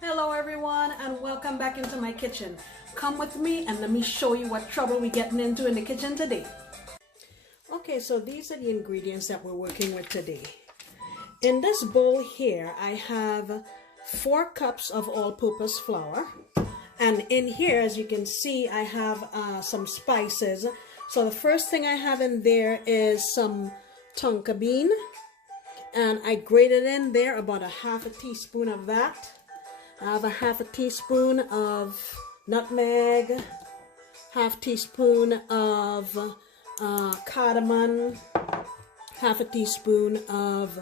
Hello everyone and welcome back into my kitchen. Come with me and let me show you what trouble we're getting into in the kitchen today. Okay, so these are the ingredients that we're working with today. In this bowl here, I have 4 cups of all-purpose flour. And in here, as you can see, I have some spices. So the first thing I have in there is some Tonka bean. And I grated in there about a half a teaspoon of that. I have a half a teaspoon of nutmeg, half teaspoon of cardamom, half a teaspoon of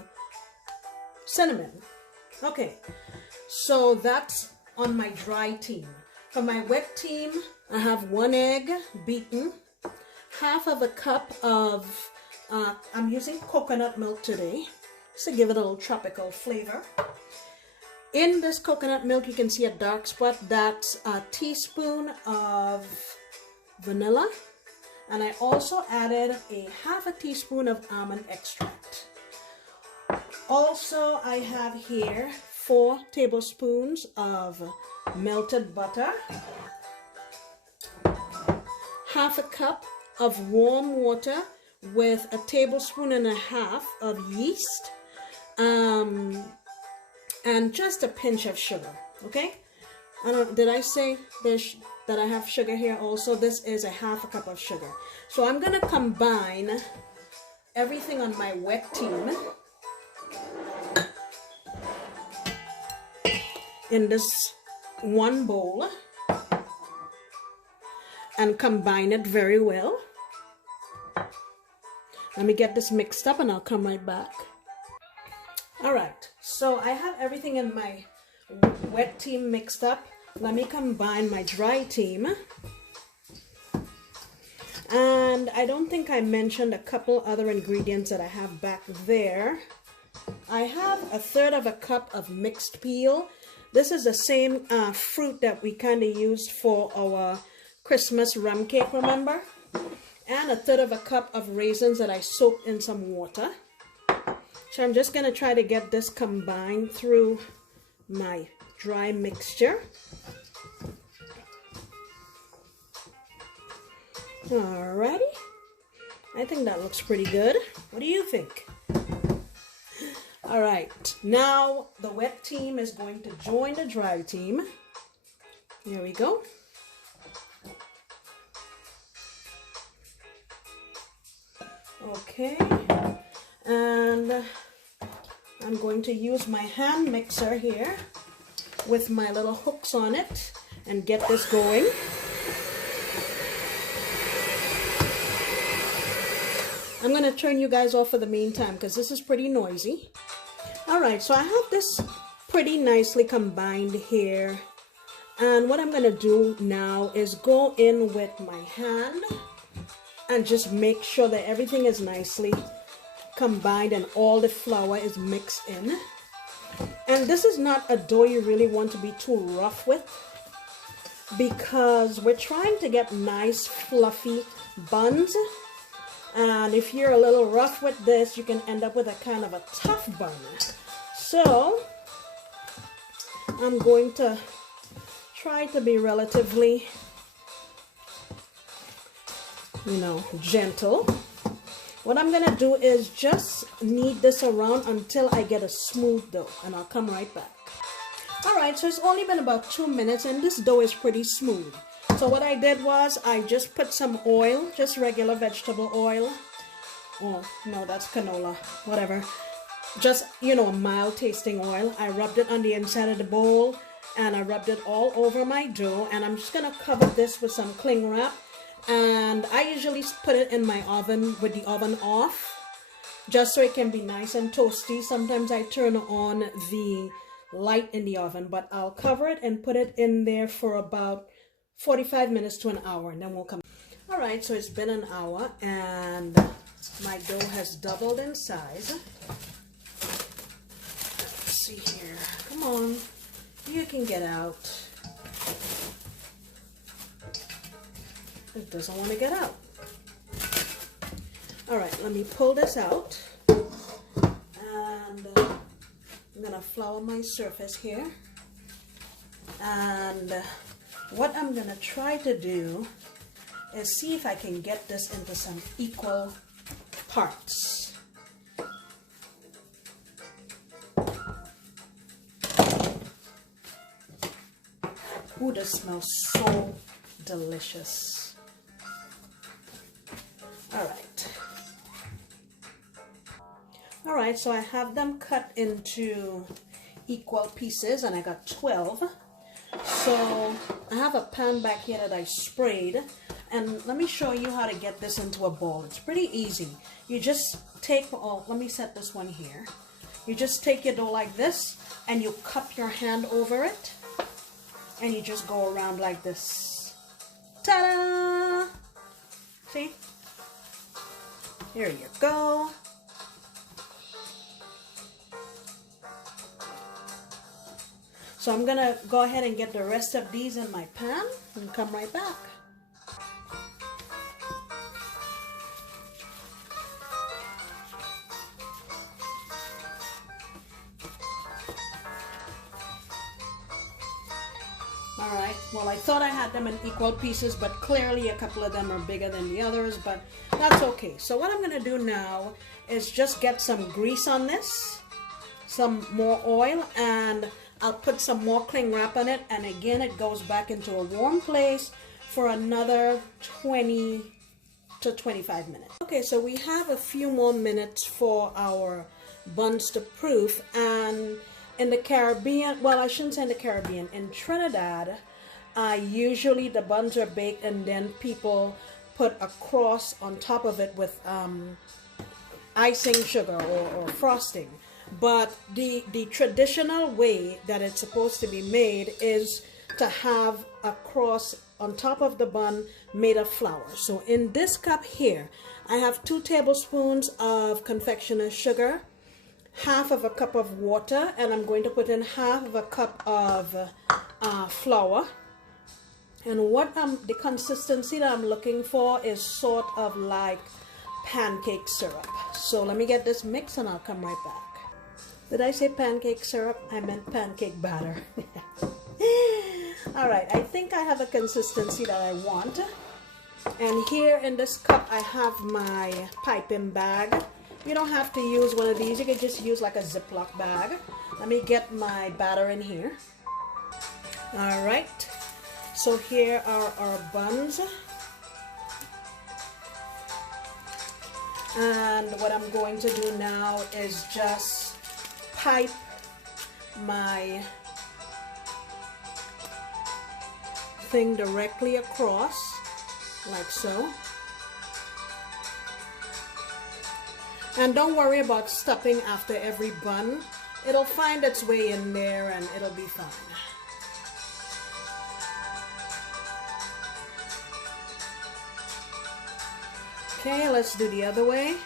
cinnamon. Okay, so that's on my dry team. For my wet team, I have 1 egg beaten, half of a cup of, I'm using coconut milk today, just to give it a little tropical flavor. In this coconut milk, you can see a dark spot. That's a teaspoon of vanilla. And I also added a half a teaspoon of almond extract. Also, I have here 4 tablespoons of melted butter, half a cup of warm water with a tablespoon and a half of yeast, and just a pinch of sugar. Okay, did I say that I have sugar here also? This is a half a cup of sugar. So I'm gonna combine everything on my wet team in this one bowl and combine it very well. Let me get this mixed up and I'll come right back. Alright, so I have everything in my wet team mixed up. Let me combine my dry team. And I don't think I mentioned a couple other ingredients that I have back there. I have 1/3 of a cup of mixed peel. This is the same fruit that we kind of used for our Christmas rum cake, remember? And 1/3 of a cup of raisins that I soaked in some water. So I'm just going to try to get this combined through my dry mixture. Alrighty. I think that looks pretty good. What do you think? Alright, now the wet team is going to join the dry team. Here we go. Okay, and I'm going to use my hand mixer here with my little hooks on it and get this going. I'm going to turn you guys off for the meantime because this is pretty noisy. Alright, so I have this pretty nicely combined here. And what I'm going to do now is go in with my hand and just make sure that everything is nicely combined and all the flour is mixed in. And this is not a dough you really want to be too rough with, because we're trying to get nice fluffy buns. And if you're a little rough with this, you can end up with a kind of a tough bun. So I'm going to try to be relatively, gentle. What I'm gonna do is just knead this around until I get a smooth dough, and I'll come right back. Alright, so it's only been about 2 minutes and this dough is pretty smooth. So what I did was I just put some oil, just regular vegetable oil. Oh no, that's canola, whatever. Just, a mild tasting oil. I rubbed it on the inside of the bowl and I rubbed it all over my dough, and I'm just gonna cover this with some cling wrap. And I usually put it in my oven with the oven off, just so it can be nice and toasty. Sometimes I turn on the light in the oven, but I'll cover it and put it in there for about 45 minutes to an hour, and then we'll come. Alright, so it's been an hour and my dough has doubled in size. Let's see here. Come on, you can get out. It doesn't want to get out. Alright, let me pull this out. And I'm going to flour my surface here. And what I'm gonna try to do is see if I can get this into some equal parts. Ooh, this smells so delicious. All right, so I have them cut into equal pieces, and I got 12. So I have a pan back here that I sprayed, and let me show you how to get this into a bowl. It's pretty easy. You just take, oh, let me set this one here. You just take your dough like this, and you cup your hand over it, and you just go around like this. Ta-da! See? Here you go. So I'm gonna go ahead and get the rest of these in my pan and come right back. All right, well, I thought I had them in equal pieces, but clearly a couple of them are bigger than the others, but that's okay. So what I'm gonna do now is just get some grease on this, some more oil, and I'll put some more cling wrap on it, and again it goes back into a warm place for another 20 to 25 minutes. Okay, so we have a few more minutes for our buns to proof, and in the Caribbean, well, I shouldn't say in the Caribbean, in Trinidad, usually the buns are baked and then people put a cross on top of it with icing sugar or frosting. But the traditional way that it's supposed to be made is to have a cross on top of the bun made of flour. So in this cup here, I have 2 tablespoons of confectioner sugar, half of a cup of water, and I'm going to put in half of a cup of flour. And what the consistency that I'm looking for is sort of like pancake syrup. So let me get this mix and I'll come right back. Did I say pancake syrup? I meant pancake batter. All right, I think I have a consistency that I want. And here in this cup, I have my piping bag. You don't have to use one of these. You can just use like a Ziploc bag. Let me get my batter in here. All right, so here are our buns. And what I'm going to do now is just pipe my thing directly across, like so. And don't worry about stuffing after every bun. It'll find its way in there and it'll be fine. Okay, let's do the other way.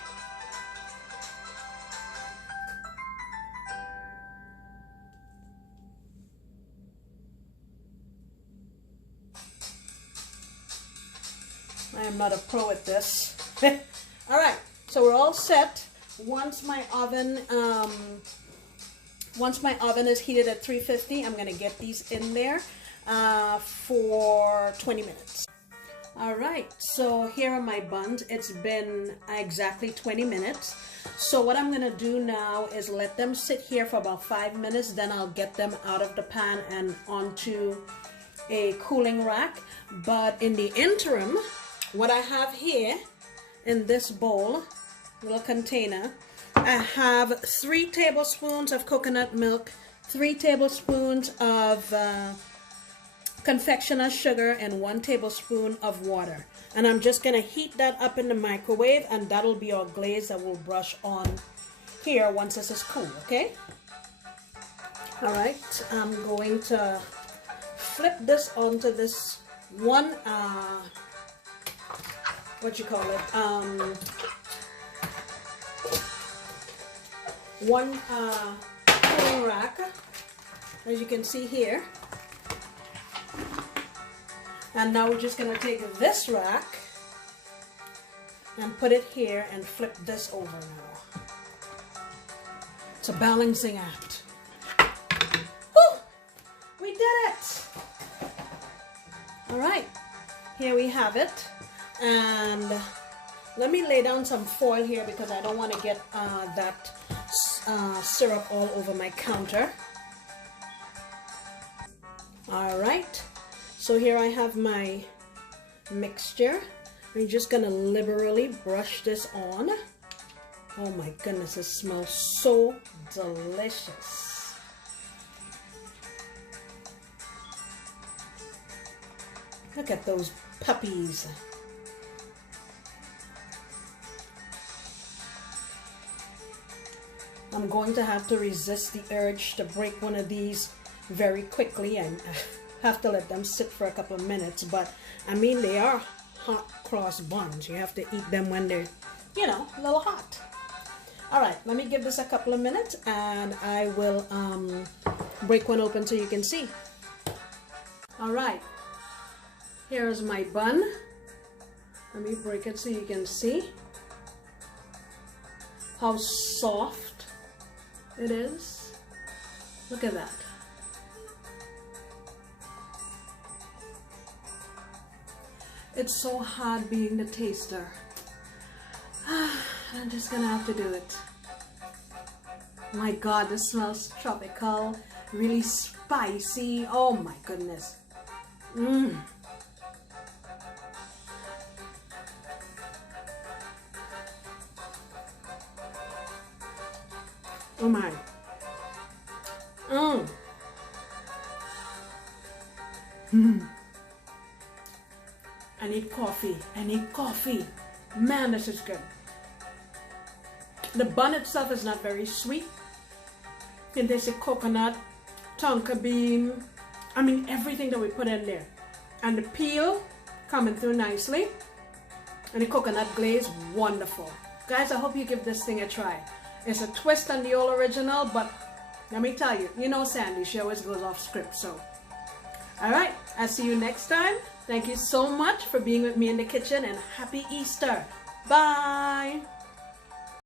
I am not a pro at this. All right, so we're all set. Once my oven is heated at 350, I'm gonna get these in there for 20 minutes. All right, so here are my buns. It's been exactly 20 minutes. So what I'm gonna do now is let them sit here for about 5 minutes, then I'll get them out of the pan and onto a cooling rack. But in the interim, what I have here in this bowl, little container, I have 3 tablespoons of coconut milk, 3 tablespoons of confectioner sugar, and 1 tablespoon of water. And I'm just gonna heat that up in the microwave, and that'll be our glaze that will brush on here once this is cool, okay? All right, I'm going to flip this onto this one, one cooling rack, as you can see here. And now we're just going to take this rack and put it here and flip this over now. It's a balancing act. Woo! We did it. All right, here we have it. And let me lay down some foil here because I don't want to get that syrup all over my counter. All right, so here I have my mixture. I'm just gonna liberally brush this on. Oh my goodness, it smells so delicious. Look at those puppies. I'm going to have to resist the urge to break one of these very quickly. I have to let them sit for a couple of minutes, but I mean, they are hot cross buns. You have to eat them when they're, you know, a little hot. All right, let me give this a couple of minutes and I will break one open so you can see. All right, here's my bun. Let me break it so you can see how soft it is. Look at that. It's so hard being the taster. I'm just gonna have to do it. My God, this smells tropical, really spicy. Oh my goodness. Oh my. I need coffee. I need coffee. Man, this is good. The bun itself is not very sweet. And there's a coconut, tonka bean. I mean, everything that we put in there. And the peel coming through nicely. And the coconut glaze, wonderful. Guys, I hope you give this thing a try. It's a twist on the old original, but let me tell you, you know Sandy, she always goes off script, so. All right, I'll see you next time. Thank you so much for being with me in the kitchen, and happy Easter. Bye.